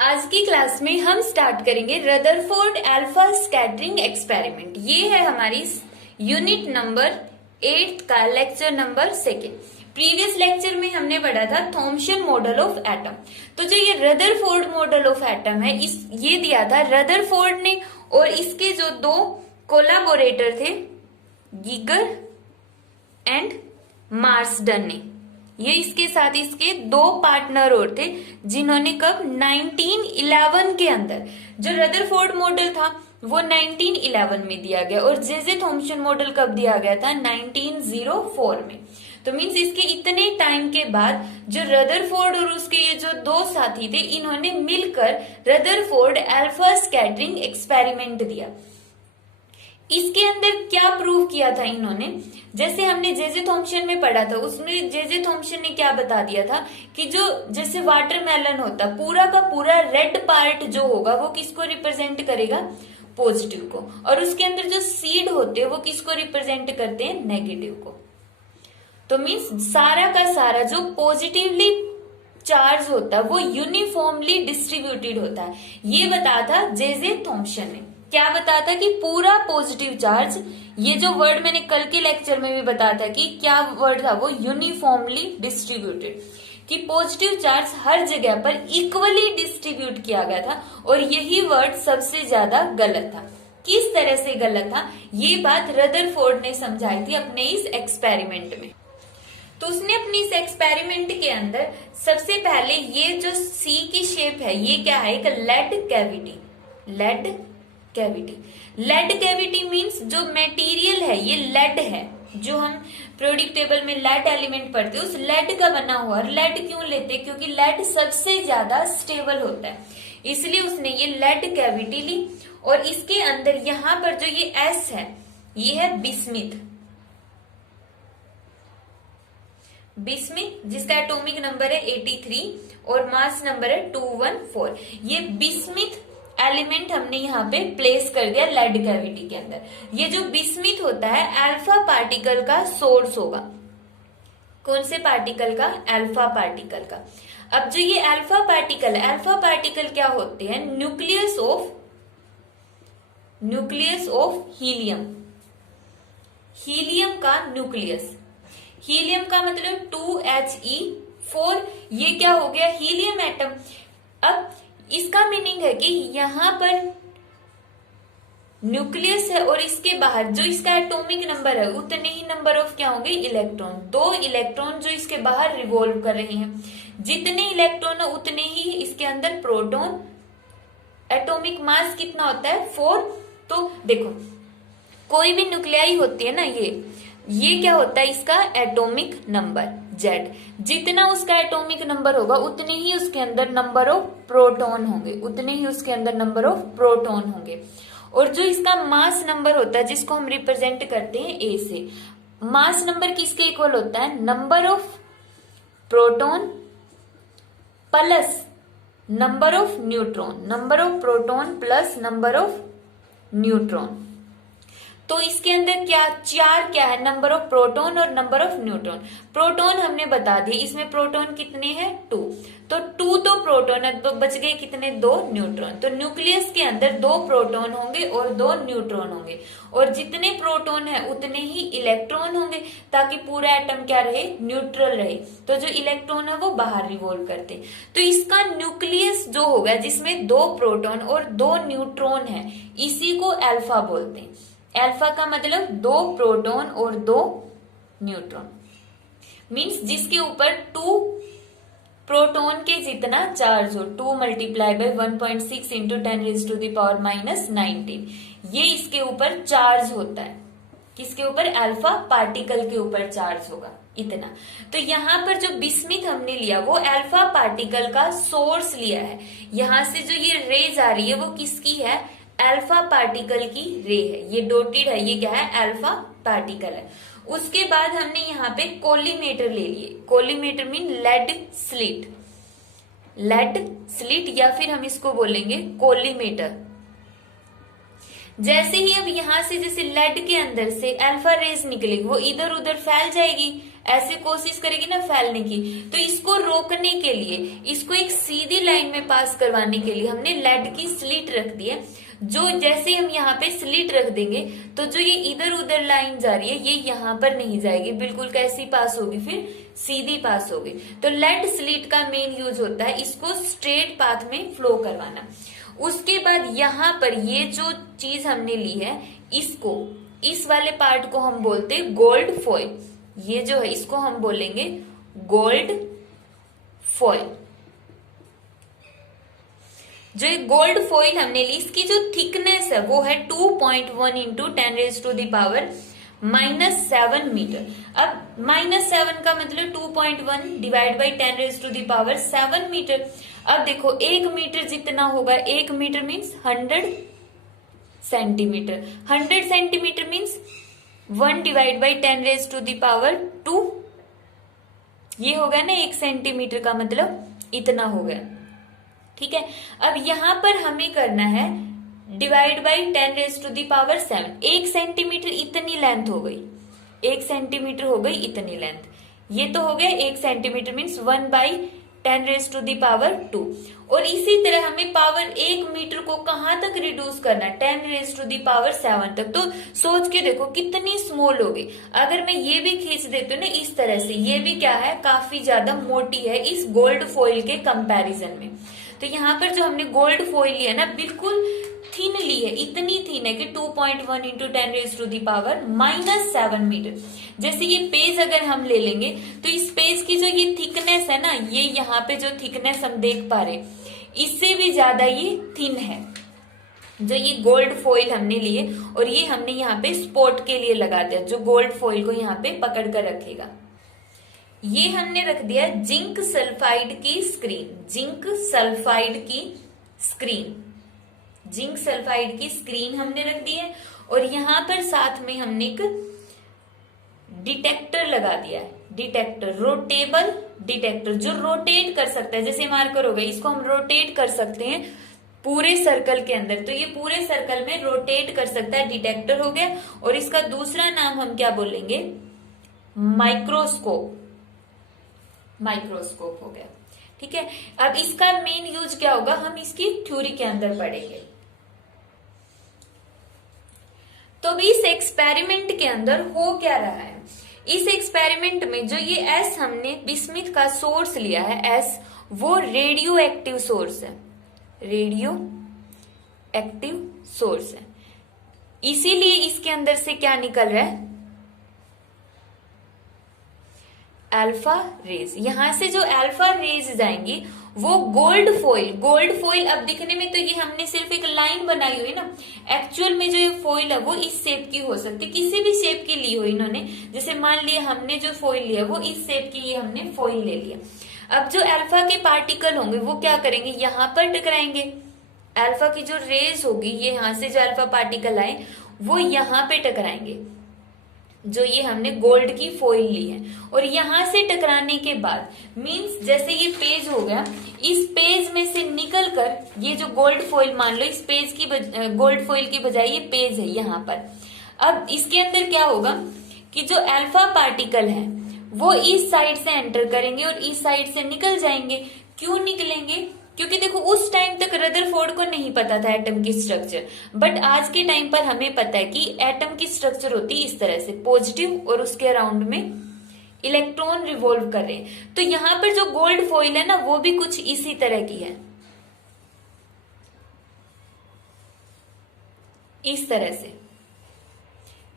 आज की क्लास में हम स्टार्ट करेंगे रदरफोर्ड अल्फा स्कैटरिंग एक्सपेरिमेंट। ये है हमारी यूनिट नंबर 8 का लेक्चर नंबर 2। प्रीवियस लेक्चर में हमने पढ़ा था थॉमसन मॉडल ऑफ एटम। तो जो ये रदरफोर्ड मॉडल ऑफ एटम है ये दिया था रदरफोर्ड ने, और इसके जो दो कोलाबोरेटर थे गीगर एंड मार्सडन ने। ये इसके साथ इसके दो पार्टनर और थे जिन्होंने कब 1911 के अंदर, जो रदरफोर्ड मॉडल था वो 1911 में दिया गया और जे थॉमसन मॉडल कब दिया गया था 1904 में। तो मींस इसके इतने टाइम के बाद जो रदरफोर्ड और उसके ये जो दो साथी थे इन्होंने मिलकर रदरफोर्ड अल्फा स्कैटरिंग एक्सपेरिमेंट दिया। इसके अंदर क्या प्रूव किया था इन्होंने, जैसे हमने जे थॉमसन में पढ़ा था उसमें जे थॉमसन ने क्या बता दिया था कि जो जैसे वाटरमेलन होता पूरा का पूरा रेड पार्ट जो होगा वो किसको रिप्रेजेंट करेगा, पॉजिटिव को, और उसके अंदर जो सीड होते हैं वो किसको रिप्रेजेंट करते हैं, नेगेटिव को। तो मीन्स सारा का सारा जो पॉजिटिवली चार्ज होता है वो यूनिफॉर्मली डिस्ट्रीब्यूटेड होता है, ये बताया था जे थॉमसन ने। क्या बताया था कि पूरा पॉजिटिव चार्ज, ये जो वर्ड मैंने कल के लेक्चर में भी बताया था कि क्या वर्ड था वो, यूनिफॉर्मली डिस्ट्रीब्यूटेड, कि पॉजिटिव चार्ज हर जगह पर इक्वली डिस्ट्रीब्यूट किया गया था। और यही वर्ड सबसे ज्यादा गलत था। किस तरह से गलत था, ये बात रदरफोर्ड ने समझाई थी अपने इस एक्सपेरिमेंट में। तो उसने अपने इस एक्सपेरिमेंट के अंदर सबसे पहले ये जो सी की शेप है ये क्या है, एक lead cavity. Lead cavity means जो मटेरियल है ये लेड है, जो हम पीरियोडिक टेबल में लेड एलिमेंट पढ़ते हैं उस लेड का बना हुआ। लेड क्यों लेते हैं, क्योंकि लेड सबसे ज्यादा स्टेबल होता है, इसलिए उसने ये लेड कैविटी ली। और इसके अंदर यहाँ पर जो ये एस है ये है बिस्मिथ, जिसका एटॉमिक नंबर है 83 और मास नंबर है 214। ये बिस्मिथ एलिमेंट हमने यहाँ पे प्लेस कर दिया लेड कैविटी के अंदर। ये जो बिस्मिथ होता है अल्फा पार्टिकल का सोर्स होगा। कौन से पार्टिकल का, अल्फा पार्टिकल का। अब जो ये अल्फा पार्टिकल क्या होते हैं, न्यूक्लियस ऑफ हीलियम का न्यूक्लियस। हीलियम का मतलब 2He4, ये क्या हो गया, हीलियम एटम। अब इसका मीनिंग है कि यहाँ पर न्यूक्लियस है और इसके बाहर जो इसका एटॉमिक नंबर है उतने ही नंबर ऑफ क्या होंगे, इलेक्ट्रॉन। 2 इलेक्ट्रॉन जो इसके बाहर रिवॉल्व कर रहे हैं, जितने इलेक्ट्रॉन है उतने ही इसके अंदर प्रोटॉन। एटॉमिक मास कितना होता है, 4। तो देखो कोई भी न्यूक्लियाई होती है ना, ये क्या होता है, इसका एटॉमिक नंबर Z। जितना उसका एटॉमिक नंबर होगा उतने ही उसके अंदर नंबर ऑफ प्रोटॉन होंगे, और जो इसका मास नंबर होता है जिसको हम रिप्रेजेंट करते हैं A से, मास नंबर किसके इक्वल होता है, number of proton plus number of neutron, number of proton plus number of neutron. तो इसके अंदर क्या है, नंबर ऑफ प्रोटॉन और नंबर ऑफ न्यूट्रॉन। प्रोटॉन हमने बता दिए, इसमें प्रोटॉन कितने हैं, 2। तो 2 तो प्रोटॉन है, तो बच गए कितने, 2 न्यूट्रॉन। तो न्यूक्लियस के अंदर 2 प्रोटॉन होंगे और 2 न्यूट्रॉन होंगे, और जितने प्रोटॉन है उतने ही इलेक्ट्रॉन होंगे, ताकि पूरा एटम क्या रहे, न्यूट्रल रहे। तो जो इलेक्ट्रॉन है वो बाहर रिवॉल्व करते। तो इसका न्यूक्लियस जो होगा जिसमें 2 प्रोटॉन और 2 न्यूट्रॉन है, इसी को अल्फा बोलते हैं। अल्फा का मतलब 2 प्रोटॉन और 2 न्यूट्रॉन, मींस जिसके ऊपर 2 प्रोटॉन के जितना चार्ज हो, 2 मल्टीप्लाई बाय 1.6 इंटू 10⁻⁻19, ये इसके ऊपर चार्ज होता है। किसके ऊपर, अल्फा पार्टिकल के ऊपर चार्ज होगा इतना। तो यहाँ पर जो बिस्मिथ हमने लिया वो अल्फा पार्टिकल का सोर्स लिया है। यहाँ से जो ये रेज आ रही है वो किसकी है, अल्फा पार्टिकल की रे है, ये डॉटेड है, ये क्या है, अल्फा पार्टिकल है। उसके बाद हमने यहाँ पे कोलीमेटर ले लिए। कोलीमेटर मीन लेड स्लिट, या फिर हम इसको बोलेंगे कोलीमेटर। जैसे ही अब यहाँ से जैसे लेड के अंदर से अल्फा रेज निकलेगी वो इधर उधर फैल जाएगी, ऐसे कोशिश करेगी ना फैलने की, तो इसको रोकने के लिए, इसको एक सीधी लाइन में पास करवाने के लिए हमने लेड की स्लिट रख दी है। जो जैसे हम यहाँ पे स्लिट रख देंगे तो जो ये इधर उधर लाइन जा रही है ये यहाँ पर नहीं जाएगी, बिल्कुल कैसी पास होगी, फिर सीधी पास होगी। तो लेड स्लिट का मेन यूज होता है इसको स्ट्रेट पाथ में फ्लो करवाना। उसके बाद यहाँ पर ये जो चीज हमने ली है, इसको, इस वाले पार्ट को हम बोलते हैं गोल्ड फॉइल। ये जो है इसको हम बोलेंगे गोल्ड फॉइल। जो ये गोल्ड फॉइल हमने ली, इसकी जो थिकनेस है वो है 2.1 इंटू 10⁻⁻7 मीटर। अब -7 का मतलब 2.1 डिवाइड बाई 10⁻7 मीटर। अब देखो 1 मीटर जितना होगा, 1 metre means 100 centimetre, 100 centimetre means 1 divide by 10⁻²। ये होगा ना 1 सेंटीमीटर का मतलब इतना हो गया, ठीक है। अब यहां पर हमें करना है डिवाइड बाई 10⁻7। 1 सेंटीमीटर इतनी लेंथ हो गई, 1 सेंटीमीटर हो गई इतनी लेंथ। ये तो हो गया 1 सेंटीमीटर मीन्स 1 बाई 10⁻²। और इसी तरह हमें पावर 1 मीटर को कहां तक रिड्यूस करना है, 10⁻7 तक। तो सोच के देखो कितनी स्मॉल होगी। अगर मैं ये भी खींच देती हूँ ना इस तरह से, ये भी क्या है, काफी ज्यादा मोटी है इस गोल्ड फॉइल के कंपैरिजन में। तो यहाँ पर जो हमने गोल्ड फॉइल लिया ना बिल्कुल थिन ली है, इतनी थिन है कि 2.1 इंटू 10⁻⁻7 मीटर। जैसे ये पेज अगर हम ले लेंगे तो इस पेज की जो ये थिकनेस है ना, ये यहाँ पे जो थिकनेस हम देख पा रहे इससे भी ज्यादा ये थिन है जो ये गोल्ड फॉइल हमने लिए। और ये हमने यहाँ पे स्पॉट के लिए लगा दिया जो गोल्ड फॉइल को यहाँ पे पकड़ कर रखेगा। ये हमने रख दिया जिंक सल्फाइड की स्क्रीन, जिंक सल्फाइड की स्क्रीन, जिंक सल्फाइड की स्क्रीन हमने रख दी है। और यहां पर साथ में हमने एक डिटेक्टर लगा दिया है, डिटेक्टर, रोटेबल डिटेक्टर जो रोटेट कर सकता है। जैसे मार्कर हो गया, इसको हम रोटेट कर सकते हैं पूरे सर्कल के अंदर, तो ये पूरे सर्कल में रोटेट कर सकता है, डिटेक्टर हो गया। और इसका दूसरा नाम हम क्या बोलेंगे, माइक्रोस्कोप, माइक्रोस्कोप हो गया, ठीक है। अब इसका मेन यूज क्या होगा हम इसकी थ्योरी के अंदर पढ़ेंगे। तो अभी इस एक्सपेरिमेंट के अंदर हो क्या रहा है, इस एक्सपेरिमेंट में जो ये एस हमने बिस्मिथ का सोर्स लिया है, एस वो रेडियो एक्टिव सोर्स है, रेडियो एक्टिव सोर्स है। इसीलिए इसके अंदर से क्या निकल रहा है, अल्फा रेज। यहां से जो अल्फा रेज जाएंगी वो गोल्ड फॉइल, गोल्ड फॉइल अब दिखने में तो ये हमने सिर्फ एक लाइन बनाई हुई ना, एक्चुअल में जो ये फॉइल है वो इस शेप की हो सकती, किसी भी शेप की ली हो इन्होंने। जैसे मान लिया हमने जो फॉइल लिया वो इस शेप की, ये हमने फॉइल ले लिया। अब जो अल्फा के पार्टिकल होंगे वो क्या करेंगे, यहाँ पर टकराएंगे। अल्फा की जो रेज होगी, ये यहाँ से जो अल्फा पार्टिकल आए वो यहाँ पे टकराएंगे, जो ये हमने गोल्ड की फॉइल ली है। और यहां से टकराने के बाद मींस जैसे ये पेज हो गया, इस पेज में से निकलकर ये जो गोल्ड फॉइल, मान लो इस पेज की गोल्ड फॉइल की बजाय ये पेज है यहाँ पर। अब इसके अंदर क्या होगा कि जो अल्फा पार्टिकल है वो इस साइड से एंटर करेंगे और इस साइड से निकल जाएंगे। क्यों निकलेंगे, क्योंकि देखो उस टाइम तक रदरफोर्ड को नहीं पता था एटम की स्ट्रक्चर, बट आज के टाइम पर हमें पता है कि एटम की स्ट्रक्चर होती है इस तरह से, पॉजिटिव और उसके अराउंड में इलेक्ट्रॉन रिवॉल्व कर रहे हैं। तो यहाँ पर जो गोल्ड फॉइल है ना वो भी कुछ इसी तरह की है, इस तरह से।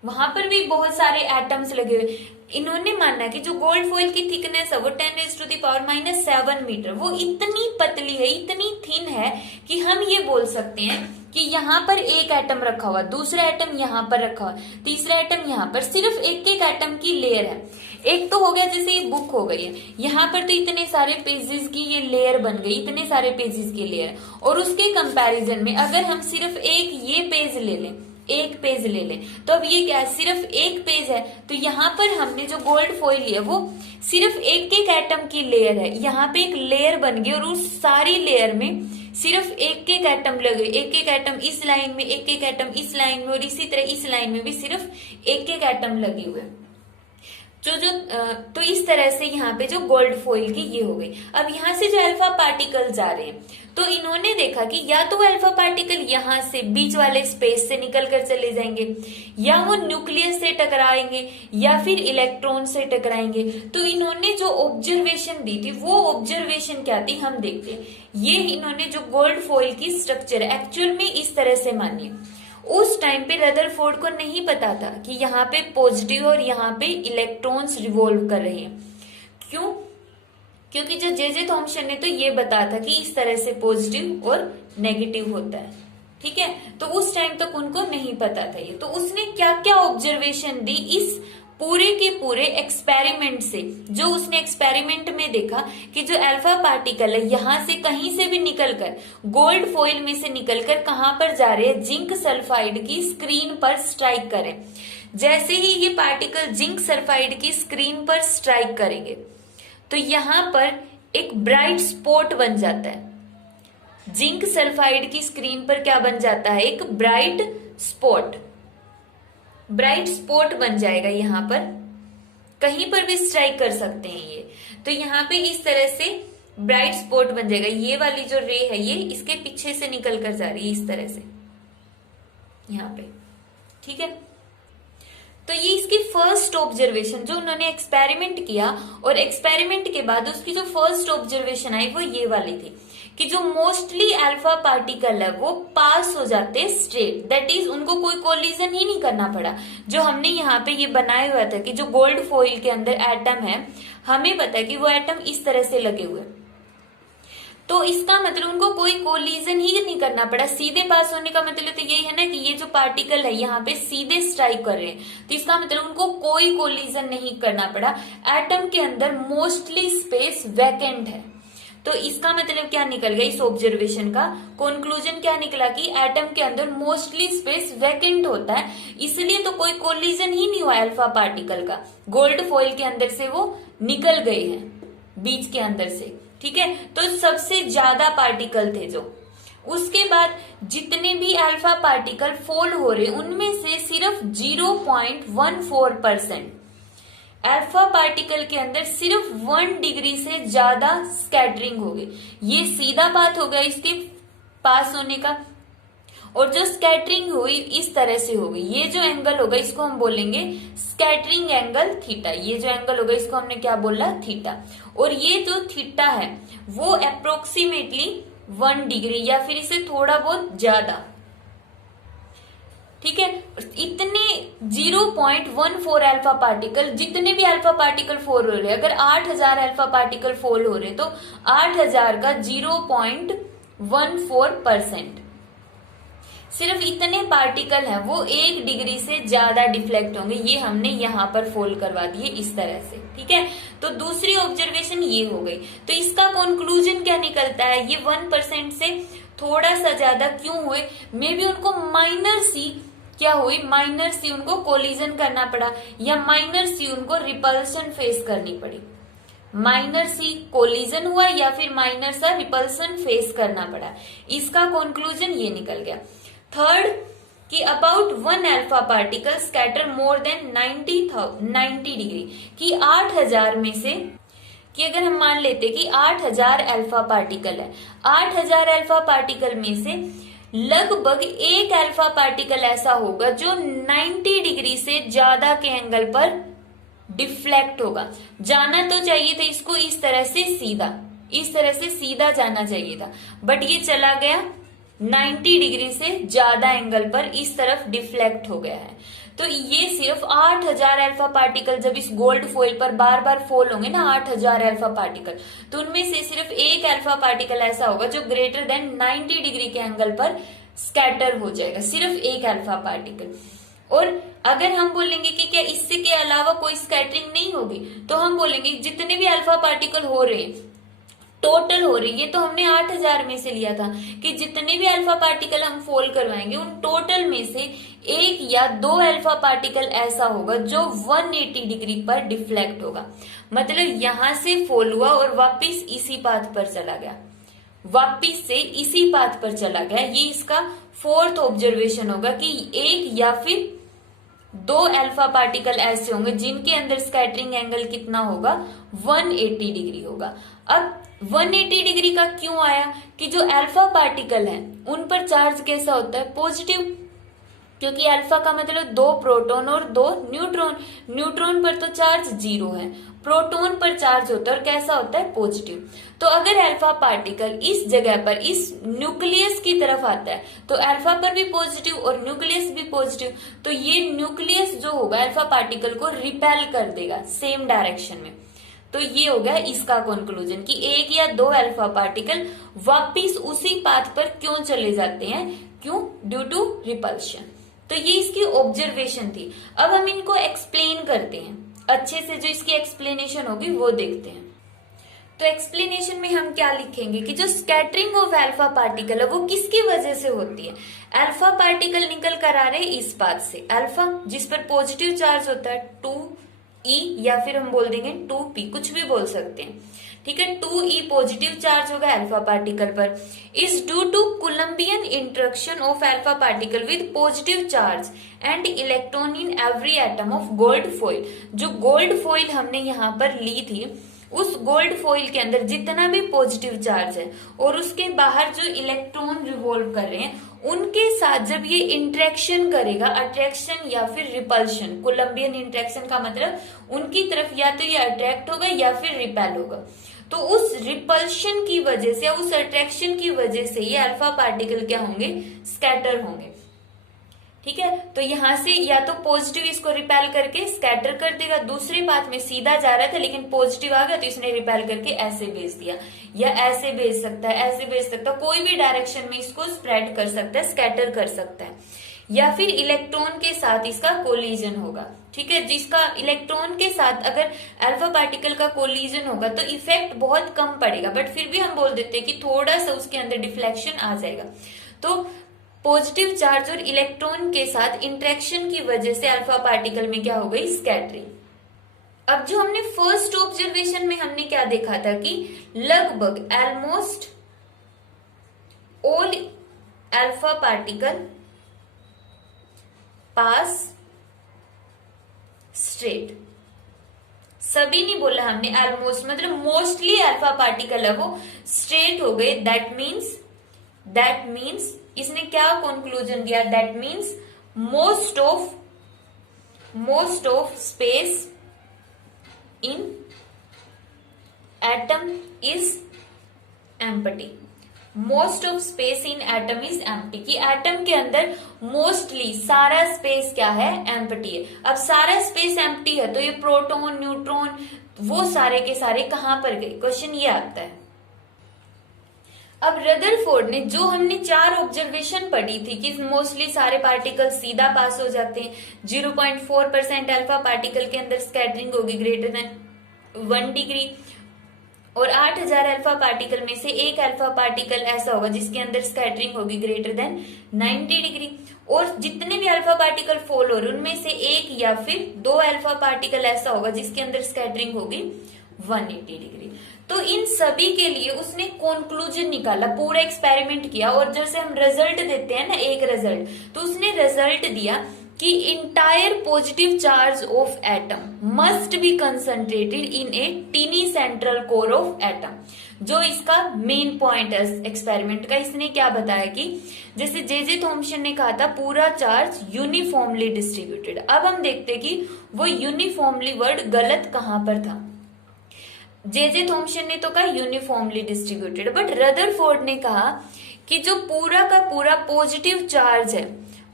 वहां पर भी बहुत सारे एटम्स लगे हुए। इन्होंने माना कि जो गोल्ड फॉइल की थिकनेस है वो 10⁻⁻7 मीटर, वो इतनी पतली है, इतनी थिन है कि हम ये बोल सकते हैं कि यहाँ पर एक एटम रखा हुआ, दूसरा एटम यहाँ पर रखा हुआ, तीसरा एटम यहाँ पर, सिर्फ एक एक एटम की लेयर है। एक तो हो गया जैसे ये बुक हो गई है, यहाँ पर तो इतने सारे पेजेस की ये लेयर बन गई, इतने सारे पेजेस की लेयर। और उसके कंपैरिजन में अगर हम सिर्फ एक ये पेज ले लें, एक पेज ले लें, तो अब ये क्या है, सिर्फ एक पेज है। तो यहाँ पर हमने जो गोल्ड फॉइल लिया वो सिर्फ एक एक एटम की लेयर है, यहाँ पे एक लेयर बन गई और उस सारी लेयर में सिर्फ एक एक एटम लगे, एक एक एटम इस लाइन में, एक एक एटम इस लाइन में, और इसी तरह इस लाइन में भी सिर्फ एक एक एटम लगे हुए। तो इस तरह से यहाँ पे जो गोल्ड फॉइल की ये हो गई। अब यहाँ से जो अल्फा पार्टिकल जा रहे हैं, तो इन्होंने देखा कि या तो अल्फा पार्टिकल यहाँ से बीच वाले स्पेस से निकल कर चले जाएंगे, या वो न्यूक्लियस से टकराएंगे, या फिर इलेक्ट्रॉन से टकराएंगे। तो इन्होंने जो ऑब्जर्वेशन दी थी वो ऑब्जर्वेशन क्या थी हम देखते हैं। ये इन्होंने जो गोल्ड फॉइल की स्ट्रक्चर एक्चुअल में इस तरह से मानी। उस टाइम पे रदरफोर्ड को नहीं पता था कि यहाँ पे पॉजिटिव और यहाँ पे इलेक्ट्रॉन्स रिवॉल्व कर रहे हैं। क्यों? क्योंकि जो जे थॉम्सन ने तो ये बताया था कि इस तरह से पॉजिटिव और नेगेटिव होता है। ठीक है, तो उस टाइम तक उनको नहीं पता था ये। तो उसने क्या क्या ऑब्जर्वेशन दी इस पूरे के पूरे एक्सपेरिमेंट से। जो उसने एक्सपेरिमेंट में देखा कि जो अल्फा पार्टिकल है यहां से कहीं से भी निकलकर गोल्ड फॉइल में से निकलकर कहां पर जा रहे हैं, जिंक सल्फाइड की स्क्रीन पर स्ट्राइक करें। जैसे ही ये पार्टिकल जिंक सल्फाइड की स्क्रीन पर स्ट्राइक करेंगे तो यहां पर एक ब्राइट स्पॉट बन जाता है। जिंक सल्फाइड की स्क्रीन पर क्या बन जाता है? एक ब्राइट स्पॉट बन जाएगा। यहां पर कहीं पर भी स्ट्राइक कर सकते हैं ये। तो यहाँ पे इस तरह से ब्राइट स्पॉट बन जाएगा। ये वाली जो रे है ये इसके पीछे से निकल कर जा रही है इस तरह से यहाँ पे। ठीक है, तो ये इसकी फर्स्ट ऑब्जर्वेशन जो उन्होंने एक्सपेरिमेंट किया, और एक्सपेरिमेंट के बाद उसकी जो फर्स्ट ऑब्जर्वेशन आई वो ये वाली थी कि जो मोस्टली अल्फा पार्टिकल है वो पास हो जाते स्ट्रेट, दैट इज उनको कोई कोलिजन ही नहीं करना पड़ा। जो हमने यहाँ पे ये बनाया हुआ था कि जो गोल्ड फॉइल के अंदर एटम है, हमें पता है कि वो एटम इस तरह से लगे हुए, तो इसका मतलब उनको कोई कोलिजन ही नहीं करना पड़ा। सीधे पास होने का मतलब तो यही है ना कि ये जो पार्टिकल है यहाँ पे सीधे स्ट्राइक कर रहे हैं, तो इसका मतलब उनको कोई कोलिजन नहीं करना पड़ा। एटम के अंदर मोस्टली स्पेस वैकेंट है। तो इसका मतलब क्या निकल गया? इस ऑब्जर्वेशन का कंक्लूजन क्या निकला कि एटम के अंदर मोस्टली स्पेस वैकेंट होता है, इसलिए तो कोई कोलिजन ही नहीं हुआ अल्फा पार्टिकल का। गोल्ड फॉइल के अंदर से वो निकल गए हैं बीच के अंदर से। ठीक है, तो सबसे ज्यादा पार्टिकल थे जो। उसके बाद जितने भी अल्फा पार्टिकल फॉल हो रहे उनमें से सिर्फ 0.14% अल्फा पार्टिकल के अंदर सिर्फ 1 डिग्री से ज्यादा स्कैटरिंग होगी। ये सीधा बात होगा इसके पास होने का। और जो स्कैटरिंग हुई इस तरह से होगी, ये जो एंगल होगा इसको हम बोलेंगे स्कैटरिंग एंगल थीटा। ये जो एंगल होगा इसको हमने क्या बोला? थीटा। और ये जो थीटा है वो अप्रोक्सीमेटली 1 डिग्री या फिर इसे थोड़ा बहुत ज्यादा। ठीक है, इतने 0.14 अल्फा पार्टिकल, जितने भी अल्फा पार्टिकल फॉल हो रहे हैं, अगर 8000 अल्फा पार्टिकल फॉल हो रहे तो 8000 का 0.14%, सिर्फ इतने पार्टिकल हैं वो 1 डिग्री से ज्यादा डिफ्लेक्ट होंगे। ये हमने यहाँ पर फोल्ड करवा दिए इस तरह से। ठीक है, तो दूसरी ऑब्जर्वेशन ये हो गई। तो इसका कंक्लूजन क्या निकलता है? ये 1% से थोड़ा सा ज्यादा क्यों हुए? मे बी उनको माइनर सी क्या हुई, माइनर सी उनको कोलिजन करना पड़ा, या माइनर सी उनको रिपल्सन फेस करनी पड़ी। माइनर सी कोलिजन हुआ या फिर माइनर सा रिपल्सन फेस करना पड़ा। इसका कंक्लूजन ये निकल गया। थर्ड कि about 1 alpha particle scatter more than 90 degree, कि 8000 में से, कि अगर हम मान लेते कि 8000 अल्फा पार्टिकल है, 8000 अल्फा पार्टिकल में से लगभग 1 अल्फा पार्टिकल ऐसा होगा जो 90 डिग्री से ज्यादा के एंगल पर डिफ्लेक्ट होगा। जाना तो चाहिए था इसको इस तरह से सीधा, इस तरह से सीधा जाना चाहिए था, बट ये चला गया 90 डिग्री से ज्यादा एंगल पर इस तरफ डिफ्लेक्ट हो गया है। तो ये सिर्फ 8000 अल्फा पार्टिकल जब इस गोल्ड फॉइल पर बार बार फॉल होंगे ना, 8000 अल्फा पार्टिकल, तो उनमें से सिर्फ 1 अल्फा पार्टिकल ऐसा होगा जो ग्रेटर देन 90 डिग्री के एंगल पर स्कैटर हो जाएगा, सिर्फ 1 अल्फा पार्टिकल। और अगर हम बोलेंगे कि क्या इससे के अलावा कोई स्कैटरिंग नहीं होगी, तो हम बोलेंगे जितने भी अल्फा पार्टिकल हो रहे हैं टोटल हो रही है, तो हमने 8000 में से लिया था कि जितने भी अल्फा पार्टिकल हम फॉल करवाएंगे उन टोटल में से 1 या 2 अल्फा पार्टिकल ऐसा होगा जो 180 डिग्री पर डिफ्लेक्ट होगा। मतलब यहां से फॉल हुआ और वापिस इसी पाथ पर चला गया, वापिस से इसी पाथ पर चला गया। ये इसका 4th ऑब्जर्वेशन होगा कि 1 या फिर दो अल्फा पार्टिकल ऐसे होंगे जिनके अंदर स्कैटरिंग एंगल कितना होगा, 180 डिग्री होगा। अब 180 डिग्री का क्यों आया कि जो अल्फा पार्टिकल है उन पर चार्ज कैसा होता है, पॉजिटिव, क्योंकि अल्फा का मतलब दो प्रोटॉन और दो न्यूट्रॉन। न्यूट्रॉन पर तो चार्ज 0 है, प्रोटॉन पर चार्ज होता है और कैसा होता है, पॉजिटिव। तो अगर अल्फा पार्टिकल इस जगह पर इस न्यूक्लियस की तरफ आता है तो अल्फा पर भी पॉजिटिव और न्यूक्लियस भी पॉजिटिव, तो ये न्यूक्लियस जो होगा अल्फा पार्टिकल को रिपेल कर देगा सेम डायरेक्शन में। तो ये हो गया इसका कंक्लूजन कि एक या दो अल्फा पार्टिकल वापिस उसी पाथ पर क्यों चले जाते हैं, क्यों, ड्यू टू रिपल्शन। तो ये इसकी ऑब्जर्वेशन थी। अब हम इनको एक्सप्लेन करते हैं अच्छे से, जो इसकी एक्सप्लेनेशन होगी वो देखते हैं। तो एक्सप्लेनेशन में हम क्या लिखेंगे कि जो स्कैटरिंग ऑफ अल्फा पार्टिकल है वो किसकी वजह से होती है। अल्फा पार्टिकल निकल कर आ रहे हैं इस पाथ से, अल्फा जिस पर पॉजिटिव चार्ज होता है 2e या फिर हम बोल देंगे 2p, कुछ भी बोल सकते हैं, ठीक है। 2e पॉजिटिव चार्ज होगा अल्फा पार्टिकल पर, is due to Coulombian interaction of alpha particle with positive charge and electron in every atom of gold foil. जो गोल्ड फॉइल हमने यहाँ पर ली थी, उस गोल्ड फॉइल के अंदर जितना भी पॉजिटिव चार्ज है और उसके बाहर जो इलेक्ट्रॉन रिवॉल्व कर रहे हैं उनके साथ जब ये इंट्रैक्शन करेगा, अट्रैक्शन या फिर रिपल्शन, कोलम्बियन इंट्रैक्शन का मतलब उनकी तरफ या तो ये अट्रैक्ट होगा या फिर रिपेल होगा। तो उस रिपल्शन की वजह से या उस अट्रैक्शन की वजह से ये अल्फा पार्टिकल क्या होंगे, स्कैटर होंगे, ठीक है। तो यहां से या तो पॉजिटिव इसको रिपेल करके स्कैटर कर देगा, दूसरे पाथ में सीधा जा रहा था लेकिन पॉजिटिव आ गया तो इसने रिपेल करके ऐसे भेज दिया, या ऐसे भेज सकता है, ऐसे भेज सकता है, कोई भी डायरेक्शन में इसको स्प्रेड कर सकता है, स्कैटर कर सकता है, या फिर इलेक्ट्रॉन के साथ इसका कोलिजन होगा, ठीक है। जिसका इलेक्ट्रॉन के साथ अगर अल्फा पार्टिकल का कोलिजन होगा तो इफेक्ट बहुत कम पड़ेगा, बट फिर भी हम बोल देते हैं कि थोड़ा सा उसके अंदर डिफ्लेक्शन आ जाएगा। तो पॉजिटिव चार्ज और इलेक्ट्रॉन के साथ इंटरेक्शन की वजह से अल्फा पार्टिकल में क्या हो गई, स्कैटरिंग। अब जो हमने फर्स्ट ऑब्जर्वेशन में हमने क्या देखा था कि लगभग almost all alpha particle pass straight, सभी नहीं बोला हमने, ऑलमोस्ट मतलब मोस्टली अल्फा पार्टिकल है वो स्ट्रेट हो गए। दैट मीन्स इसने क्या कंक्लूजन दिया, that means most of space in atom is empty. Most of space in atom is empty, कि एटम के अंदर मोस्टली सारा स्पेस क्या है, एम्प्टी है। अब सारा स्पेस एम्प्टी है तो ये प्रोटॉन, न्यूट्रॉन, वो सारे के सारे कहां पर गए, क्वेश्चन ये आता है। अब रदरफोर्ड ने, जो हमने 4 ऑब्जर्वेशन पढ़ी थी कि मोस्टली सारे पार्टिकल सीधा पास हो जाते हैं, 0.4% अल्फा पार्टिकल के अंदर स्कैटरिंग होगी ग्रेटर देन 1 डिग्री, और 8000 अल्फा पार्टिकल में से एक अल्फा पार्टिकल ऐसा होगा जिसके अंदर स्कैटरिंग होगी ग्रेटर देन 90 डिग्री, और जितने भी अल्फा पार्टिकल फॉल हो रहे उनमें से एक या फिर 2 अल्फा पार्टिकल ऐसा होगा जिसके अंदर स्कैटरिंग होगी 180 डिग्री। तो इन सभी के लिए उसने कंक्लूजन निकाला, पूरा एक्सपेरिमेंट किया, और जैसे हम रिजल्ट देते हैं ना एक रिजल्ट, तो उसने रिजल्ट दिया कि entire positive charge of atom must be concentrated in a tiny central core of atom. जो इसका मेन पॉइंट है एक्सपेरिमेंट का, इसने क्या बताया कि जैसे जे थॉम्सन ने कहा था पूरा चार्ज यूनिफॉर्मली डिस्ट्रीब्यूटेड। अब हम देखते कि वो यूनिफॉर्मली वर्ड गलत कहां पर था। जे थॉम्सन ने तो कहा यूनिफॉर्मली डिस्ट्रीब्यूटेड, बट रदरफोर्ड ने कहा कि जो पूरा का पूरा पॉजिटिव चार्ज है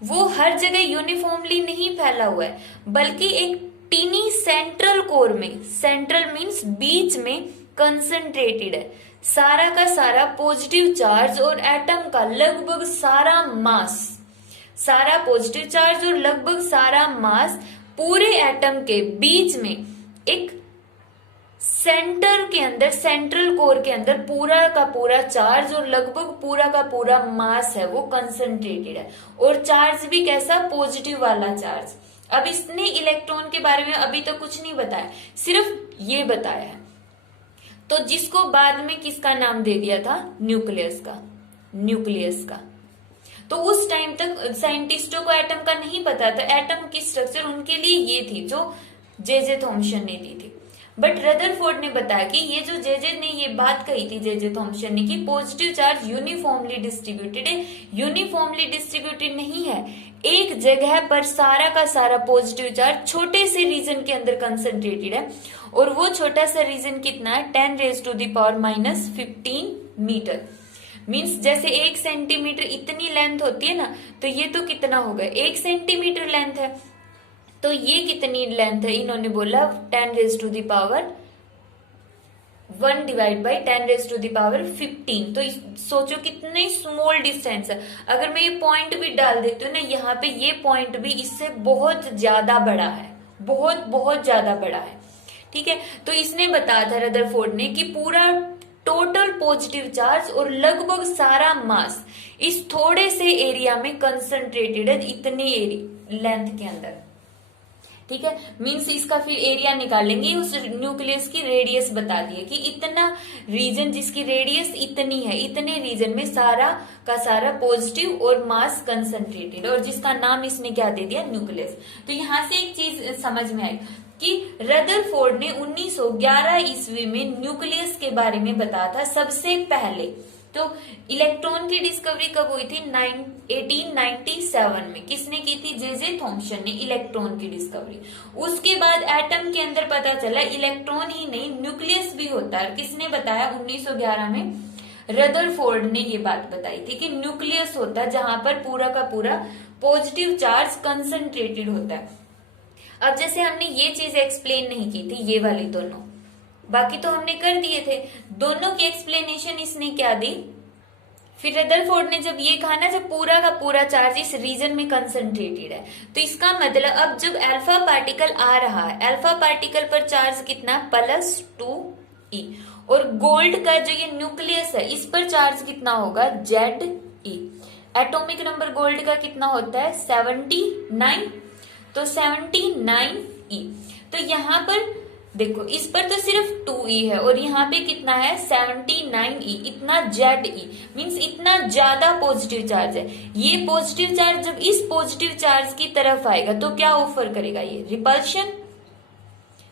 वो हर जगह यूनिफॉर्मली नहीं फैला हुआ है, बल्कि एक टीनी सेंट्रल कोर में, सेंट्रल मींस बीच में कंसंट्रेटेड है। सारा का सारा पॉजिटिव चार्ज और एटम का लगभग सारा मास, सारा पॉजिटिव चार्ज और लगभग सारा मास पूरे एटम के बीच में एक सेंटर के अंदर, सेंट्रल कोर के अंदर पूरा का पूरा चार्ज और लगभग पूरा का पूरा मास है वो कंसंट्रेटेड है, और चार्ज भी कैसा, पॉजिटिव वाला चार्ज। अब इसने इलेक्ट्रॉन के बारे में अभी तो कुछ नहीं बताया, सिर्फ ये बताया है, तो जिसको बाद में किसका नाम दे दिया था, न्यूक्लियस का। तो उस टाइम तक साइंटिस्टों को एटम का नहीं पता था, एटम की स्ट्रक्चर उनके लिए ये थी जो जे थॉम्सन ने दी थी। बट रदरफोर्ड ने बताया कि ये जो जे ने ये बात कही थी, जे थॉम्सन ने, कि पॉजिटिव चार्ज यूनिफॉर्मली डिस्ट्रीब्यूटेड है, यूनिफॉर्मली डिस्ट्रीब्यूटेड नहीं है, एक जगह पर सारा का सारा पॉजिटिव चार्ज छोटे से रीजन के अंदर कंसंट्रेटेड है, और वो छोटा सा रीजन कितना है, 10⁻⁻15 मीटर। मीन्स जैसे 1 सेंटीमीटर इतनी लेंथ होती है ना, तो ये तो कितना होगा, 1 सेंटीमीटर लेंथ है, तो ये कितनी लेंथ है, इन्होंने बोला 10⁻1 डिवाइड बाई 10⁻15। तो सोचो कितने स्मॉल डिस्टेंस है। अगर मैं ये पॉइंट भी डाल देती हूँ ना यहाँ पे, ये पॉइंट भी इससे बहुत ज्यादा बड़ा है, बहुत बहुत ज्यादा बड़ा है, ठीक है। तो इसने बताया था रदरफोर्ड ने कि पूरा टोटल पॉजिटिव चार्ज और लगभग सारा मास इस थोड़े से एरिया में कंसंट्रेटेड है, इतनी लेंथ के अंदर, ठीक है। मीन्स इसका फिर एरिया निकालेंगे, उस न्यूक्लियस की रेडियस बता दी है कि इतना रीजन जिसकी रेडियस इतनी है, इतने रीजन में सारा का सारा पॉजिटिव और मास कंसंट्रेटेड, और जिसका नाम इसने क्या दे दिया, न्यूक्लियस। तो यहां से एक चीज समझ में आई कि रदरफोर्ड ने 1911 ईस्वी में न्यूक्लियस के बारे में बताया था सबसे पहले। तो इलेक्ट्रॉन की डिस्कवरी कब हुई थी, 1897 में। किसने की थी, जे थॉम्सन ने इलेक्ट्रॉन की डिस्कवरी। उसके बाद एटम के अंदर पता चला इलेक्ट्रॉन ही नहीं न्यूक्लियस भी होता है। किसने बताया, 1911 में रदरफोर्ड ने ये बात बताई थी कि न्यूक्लियस होता है जहां पर पूरा का पूरा पॉजिटिव चार्ज कंसंट्रेटेड होता है। अब जैसे हमने ये चीज एक्सप्लेन नहीं की थी, ये वाली दोनों, बाकी तो हमने कर दिए थे, दोनों की एक्सप्लेनेशन इसने क्या दी। फिर रदरफोर्ड ने जब ये कहा ना, जब पूरा का पूरा चार्ज इस रीजन में कंसंट्रेटेड है, तो इसका मतलब अब जब अल्फा पार्टिकल आ रहा है, अल्फा पार्टिकल पर चार्ज कितना, +2e, और गोल्ड का जो ये न्यूक्लियस है इस पर चार्ज कितना होगा, Ze। एटॉमिक नंबर गोल्ड का कितना होता है, 79, तो 79e। तो यहाँ पर देखो, इस पर तो सिर्फ 2e है, और यहाँ पे कितना है, 79e, इतना Ze, मीन्स इतना ज्यादा पॉजिटिव चार्ज है। ये पॉजिटिव चार्ज जब इस पॉजिटिव चार्ज की तरफ आएगा तो क्या ऑफर करेगा, ये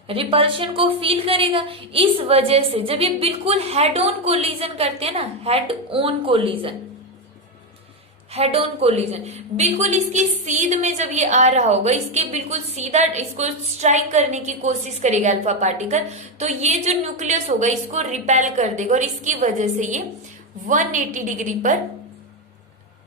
रिपल्शन को फील करेगा। इस वजह से जब ये बिल्कुल हेड ऑन कोलिजन करते हैं ना, हेड ऑन कोलिजन, बिल्कुल इसकी सीध में जब ये आ रहा होगा, इसके बिल्कुल सीधा इसको स्ट्राइक करने की कोशिश करेगा अल्फा पार्टिकल, तो ये जो न्यूक्लियस होगा इसको रिपेल कर देगा, और इसकी वजह से ये 180 डिग्री पर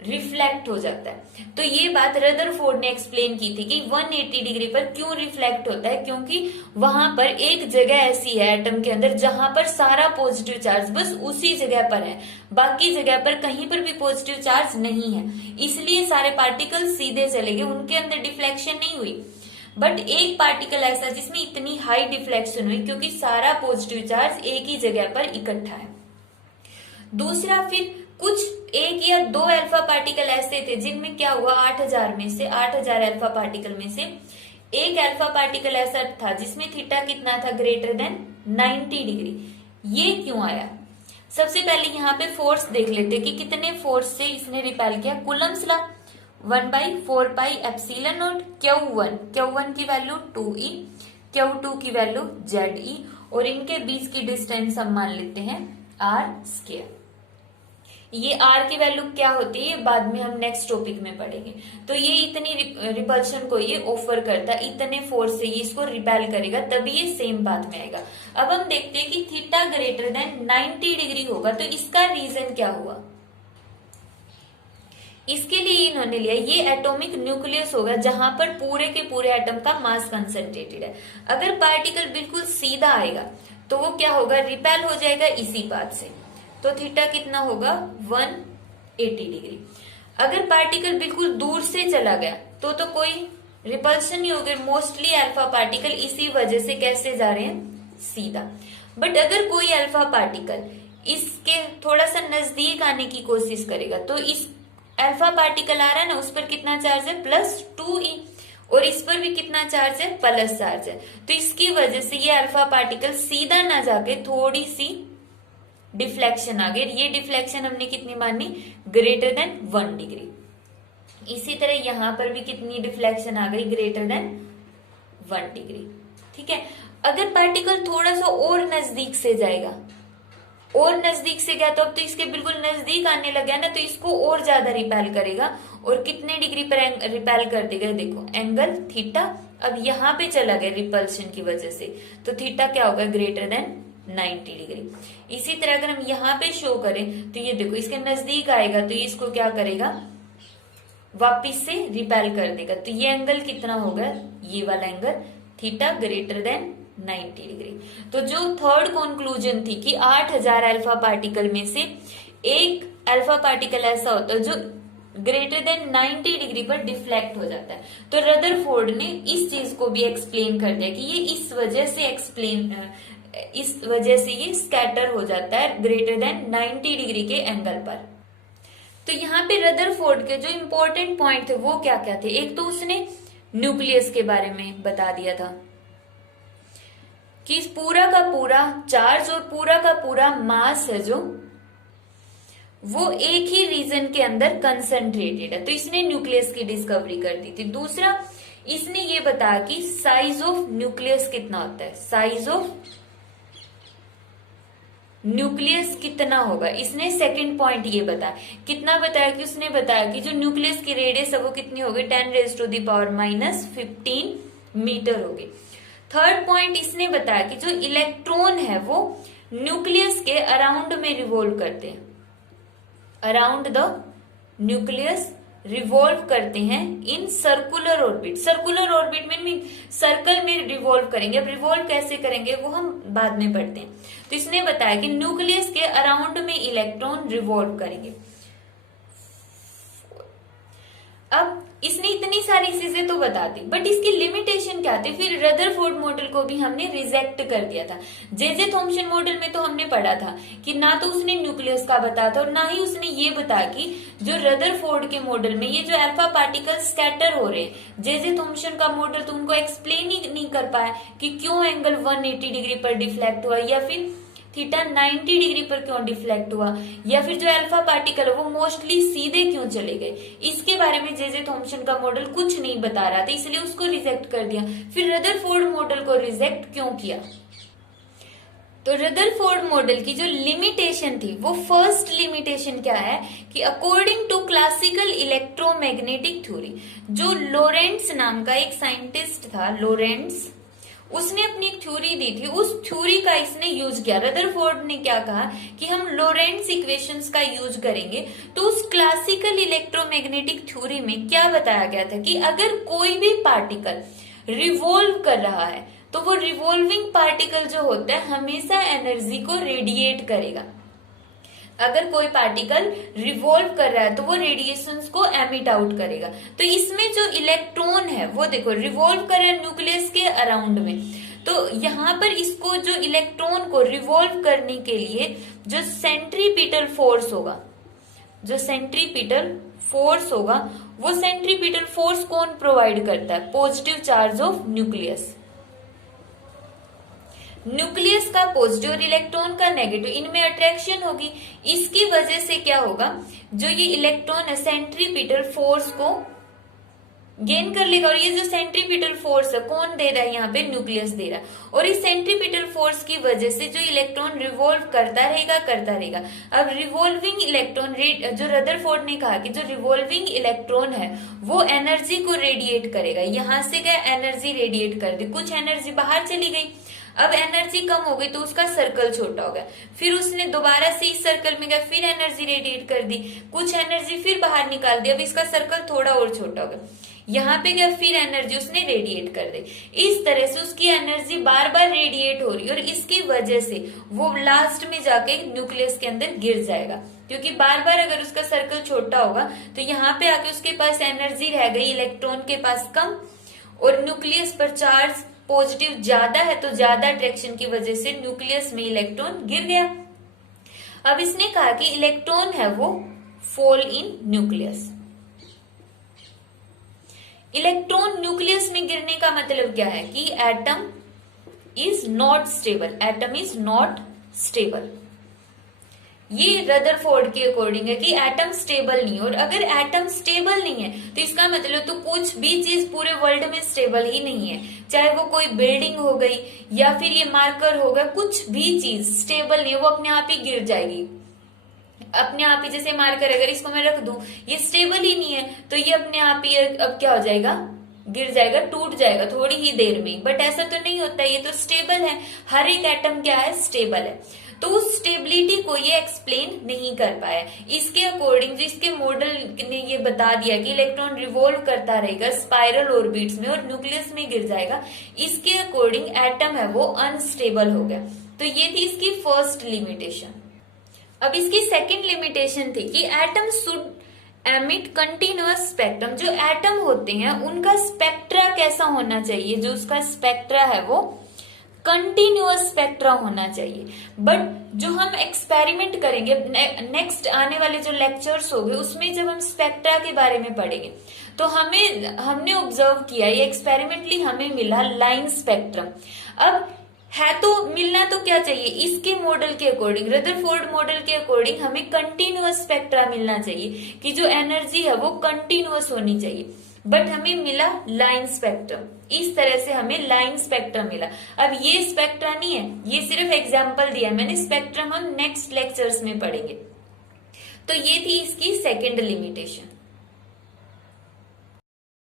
रिफ्लेक्ट हो जाता है। तो ये बात रदरफोर्ड ने एक्सप्लेन की थी कि 180 डिग्री पर क्यों रिफ्लेक्ट होता है, क्योंकि वहां पर एक जगह ऐसी है एटम के अंदर जहां पर सारा पॉजिटिव चार्ज बस उसी जगह पर है, बाकी जगह पर कहीं पर भी पॉजिटिव चार्ज नहीं है, इसलिए सारे पार्टिकल सीधे चले गए, उनके अंदर डिफ्लेक्शन नहीं हुई। बट एक पार्टिकल ऐसा जिसमें इतनी हाई डिफ्लेक्शन हुई, क्योंकि सारा पॉजिटिव चार्ज एक ही जगह पर इकट्ठा है। दूसरा, फिर कुछ 1 या 2 अल्फा पार्टिकल ऐसे थे जिनमें क्या हुआ, 8000 अल्फा पार्टिकल में से एक अल्फा पार्टिकल ऐसा था जिसमें थीटा कितना था, ग्रेटर देन 90 डिग्री। ये क्यों आया, सबसे पहले यहाँ पे फोर्स देख लेते कि कितने फोर्स से इसने रिपेल किया। कूलम्स लॉ, 1/4πε0 Q1 की वैल्यू 2e, Q2 की वैल्यू Ze, और इनके बीच की डिस्टेंस हम मान लेते हैं r²। ये r की वैल्यू क्या होती है बाद में हम नेक्स्ट टॉपिक में पढ़ेंगे। तो ये इतनी रिपल्शन को ये ऑफर करता है, इतने फोर्स से ये इसको रिपेल करेगा, तभी ये सेम बात में आएगा। अब हम देखते हैं कि थीटा ग्रेटर देन 90 डिग्री होगा, तो इसका रीजन क्या हुआ। इसके लिए इन्होंने लिया, ये एटॉमिक न्यूक्लियस होगा जहां पर पूरे के पूरे एटम का मास कंसंट्रेटेड है। अगर पार्टिकल बिल्कुल सीधा आएगा तो वो क्या होगा, रिपेल हो जाएगा इसी बात से, तो थीटा कितना होगा, 180 डिग्री। अगर पार्टिकल बिल्कुल दूर से चला गया तो कोई रिपल्शन नहीं होगा, मोस्टली अल्फा पार्टिकल इसी वजह से कैसे जा रहे हैं, सीधा। बट अगर कोई अल्फा पार्टिकल इसके थोड़ा सा नजदीक आने की कोशिश करेगा, तो इस अल्फा पार्टिकल आ रहा है ना, उस पर कितना चार्ज है, +2e, और इस पर भी कितना चार्ज है, प्लस चार्ज है। तो इसकी वजह से ये अल्फा पार्टिकल सीधा ना जाके थोड़ी सी डिफ्लेक्शन आ गई। ये डिफ्लेक्शन हमने कितनी मानी, ग्रेटर देन 1 डिग्री। इसी तरह यहां पर भी कितनी डिफ्लेक्शन आ गई, ग्रेटर देन 1 डिग्री। ठीक है, अगर पार्टिकल थोड़ा सा और नजदीक से जाएगा, और नजदीक से गया तो अब तो इसके बिल्कुल नजदीक आने लगा ना, तो इसको और ज्यादा रिपेल करेगा, और कितने डिग्री पर रिपेल कर देगा, देखो एंगल थीटा। अब यहाँ पे चला गया रिपल्शन की वजह से, तो थीटा क्या होगा, ग्रेटर देन 90 डिग्री। इसी तरह अगर हम यहाँ पे शो करें तो ये देखो इसके नजदीक आएगा, तो ये इसको क्या करेगा, वापिस से रिपेल कर देगा। तो ये एंगल कितना होगा, ये वाला angle theta greater than 90 degree. तो जो थर्ड कंक्लूजन थी कि 8000 अल्फा पार्टिकल में से एक अल्फा पार्टिकल ऐसा होता है जो ग्रेटर देन 90 डिग्री पर डिफ्लेक्ट हो जाता है। तो रदरफोर्ड ने इस चीज को भी एक्सप्लेन कर दिया कि ये इस वजह से ये स्कैटर हो जाता है ग्रेटर देन 90 डिग्री के एंगल पर। तो यहाँ पे रदरफोर्ड के जो इंपॉर्टेंट पॉइंट थे वो क्या क्या थे, एक तो उसने न्यूक्लियस के बारे में बता दिया था कि पूरा का पूरा चार्ज और पूरा का पूरा मास है जो वो एक ही रीजन के अंदर कंसंट्रेटेड है, तो इसने न्यूक्लियस की डिस्कवरी कर दी थी। दूसरा इसने ये बताया कि साइज ऑफ न्यूक्लियस कितना होता है, साइज ऑफ न्यूक्लियस कितना होगा, इसने सेकंड पॉइंट ये बताया। कितना बताया कि उसने बताया कि जो न्यूक्लियस की रेडियस है वो कितनी होगी, 10⁻⁻⁻15 मीटर होगी। थर्ड पॉइंट इसने बताया कि जो इलेक्ट्रॉन है वो न्यूक्लियस के अराउंड में रिवॉल्व करते हैं, अराउंड द न्यूक्लियस रिवॉल्व करते हैं in circular orbit. Circular orbit में सर्कल में रिवॉल्व करेंगे। अब रिवॉल्व कैसे करेंगे वो हम बाद में पढ़ते हैं। तो इसने बताया कि न्यूक्लियस के अराउंड में इलेक्ट्रॉन रिवॉल्व करेंगे। अब इसने इतनी सारी चीजें तो बता दी, बट इसकी लिमिटेशन क्या थी, फिर रदरफोर्ड मॉडल को भी हमने रिजेक्ट कर दिया था। जे थॉम्सन मॉडल में तो हमने पढ़ा था कि ना तो उसने न्यूक्लियस का बताया था और ना ही उसने ये बताया कि जो रदरफोर्ड के मॉडल में ये जो अल्फा पार्टिकल स्कैटर हो रहे हैं, जे थॉम्सन का मॉडल तो उनको एक्सप्लेन ही नहीं कर पाया कि क्यों एंगल 180 डिग्री पर डिफ्लेक्ट हुआ, या फिर थीटा 90 डिग्री पर क्यों डिफ्लेक्ट हुआ, या फिर जो अल्फा पार्टिकल है वो मोस्टली सीधे क्यों चले गए। इसके बारे में जे थॉम्सन का मॉडल कुछ नहीं बता रहा था, इसलिए उसको रिजेक्ट कर दिया। फिर रदरफोर्ड मॉडल को रिजेक्ट क्यों किया, तो रदरफोर्ड मॉडल की जो लिमिटेशन थी वो फर्स्ट लिमिटेशन क्या है कि according to classical electromagnetic theory, जो लोरेंट्स नाम का एक साइंटिस्ट था, लोरेंट्स, उसने अपनी एक थ्योरी दी थी, उस थ्योरी का इसने यूज किया। रदरफोर्ड ने क्या कहा कि हम लोरेंट्स इक्वेशंस का यूज करेंगे। तो उस क्लासिकल इलेक्ट्रोमैग्नेटिक थ्योरी में क्या बताया गया था कि अगर कोई भी पार्टिकल रिवॉल्व कर रहा है तो वो रिवॉल्विंग पार्टिकल जो होता है हमेशा एनर्जी को रेडिएट करेगा। अगर कोई पार्टिकल रिवॉल्व कर रहा है तो वो रेडिएशंस को एमिट आउट करेगा। तो इसमें जो इलेक्ट्रॉन है वो देखो रिवॉल्व कर रहा है न्यूक्लियस के अराउंड में, तो यहाँ पर इसको जो इलेक्ट्रॉन को रिवॉल्व करने के लिए जो सेंट्रीपिटल फोर्स होगा, जो सेंट्रीपिटल फोर्स होगा, वो सेंट्रीपिटल फोर्स कौन प्रोवाइड करता है, positive charge of nucleus. Nucleus का पॉजिटिव और इलेक्ट्रॉन का नेगेटिव, इनमें अट्रैक्शन होगी। इसकी वजह से क्या होगा, जो ये इलेक्ट्रॉन है सेंट्रीपिटल फोर्स को गेन कर लेगा। और ये जो सेंट्रीपिटल फोर्स है कौन दे रहा है, यहाँ पे न्यूक्लियस दे रहा है। और इस सेंट्रीपिटल फोर्स की वजह से जो इलेक्ट्रॉन रिवॉल्व करता रहेगा। अब रिवॉल्विंग इलेक्ट्रॉन, जो रदरफोर्ड ने कहा कि जो रिवॉल्विंग इलेक्ट्रॉन है वो एनर्जी को रेडिएट करेगा। यहां से क्या एनर्जी रेडिएट कर दी, कुछ एनर्जी बाहर चली गई। अब एनर्जी कम हो गई तो उसका सर्कल छोटा हो गया, फिर उसने दोबारा से इस सर्कल में गया, फिर एनर्जी रेडिएट कर दी, कुछ एनर्जी फिर बाहर निकाल दी, अब इसका सर्कल थोड़ा और छोटा हो गया। यहाँ पे गया, फिर एनर्जी उसने रेडिएट कर दी। इस तरह से उसकी एनर्जी बार बार रेडिएट हो रही है और इसकी वजह से वो लास्ट में जाके न्यूक्लियस के अंदर गिर जाएगा, क्योंकि बार बार अगर उसका सर्कल छोटा होगा तो यहाँ पे आके उसके पास एनर्जी रह गई, इलेक्ट्रॉन के पास कम, और न्यूक्लियस पर चार्ज पॉजिटिव ज्यादा है, तो ज्यादा अट्रैक्शन की वजह से न्यूक्लियस में इलेक्ट्रॉन गिर गया। अब इसने कहा कि इलेक्ट्रॉन है वो fall in nucleus. Electron nucleus में गिरने का मतलब क्या है कि atom is not stable, atom is not stable. ये रदरफोर्ड के अकॉर्डिंग है कि एटम स्टेबल नहीं है। और अगर एटम स्टेबल नहीं है तो इसका मतलब तो कुछ भी चीज पूरे वर्ल्ड में स्टेबल ही नहीं है, चाहे वो कोई बिल्डिंग हो गई या फिर ये मार्कर होगा, कुछ भी चीज स्टेबल नहीं है, वो अपने आप ही गिर जाएगी अपने आप ही। जैसे मार्कर अगर इसको मैं रख दूं, ये स्टेबल ही नहीं है तो ये अपने आप ही अब क्या हो जाएगा, गिर जाएगा, टूट जाएगा थोड़ी ही देर में। बट ऐसा तो नहीं होता, ये तो स्टेबल है, हर एक एटम क्या है, स्टेबल है। तो उस स्टेबिलिटी को ये एक्सप्लेन नहीं कर पाया। इसके अकॉर्डिंग जो इसके मॉडल ने ये बता दिया कि इलेक्ट्रॉन रिवॉल्व करता रहेगा स्पाइरल ऑर्बिट्स में और न्यूक्लियस में गिर जाएगा, इसके अकॉर्डिंग एटम है वो अनस्टेबल हो गया। तो ये थी इसकी फर्स्ट लिमिटेशन। अब इसकी सेकंड लिमिटेशन थी कि atom should emit continuous spectrum. जो एटम होते हैं उनका स्पेक्ट्रा कैसा होना चाहिए, जो उसका स्पेक्ट्रा है वो कंटिन्यूअस स्पेक्ट्रा होना चाहिए। बट जो हम एक्सपेरिमेंट करेंगे नेक्स्ट आने वाले जो लेक्चर्स होंगे उसमें जब हम स्पेक्ट्रा के बारे में पढ़ेंगे तो हमने ऑब्जर्व किया, ये एक्सपेरिमेंटली हमें मिला लाइन स्पेक्ट्रम। अब है तो मिलना तो क्या चाहिए, इसके मॉडल के अकॉर्डिंग, रदरफोर्ड मॉडल के अकॉर्डिंग हमें कंटिन्यूअस स्पेक्ट्रा मिलना चाहिए कि जो एनर्जी है वो कंटिन्यूअस होनी चाहिए। बट हमें मिला लाइन स्पेक्ट्रम, इस तरह से हमें लाइन स्पेक्ट्रम मिला। अब ये स्पेक्ट्रा नहीं है, ये सिर्फ एग्जाम्पल दिया मैंने, स्पेक्ट्रम हम नेक्स्ट लेक्चर्स में पढ़ेंगे। तो ये थी इसकी सेकेंड लिमिटेशन।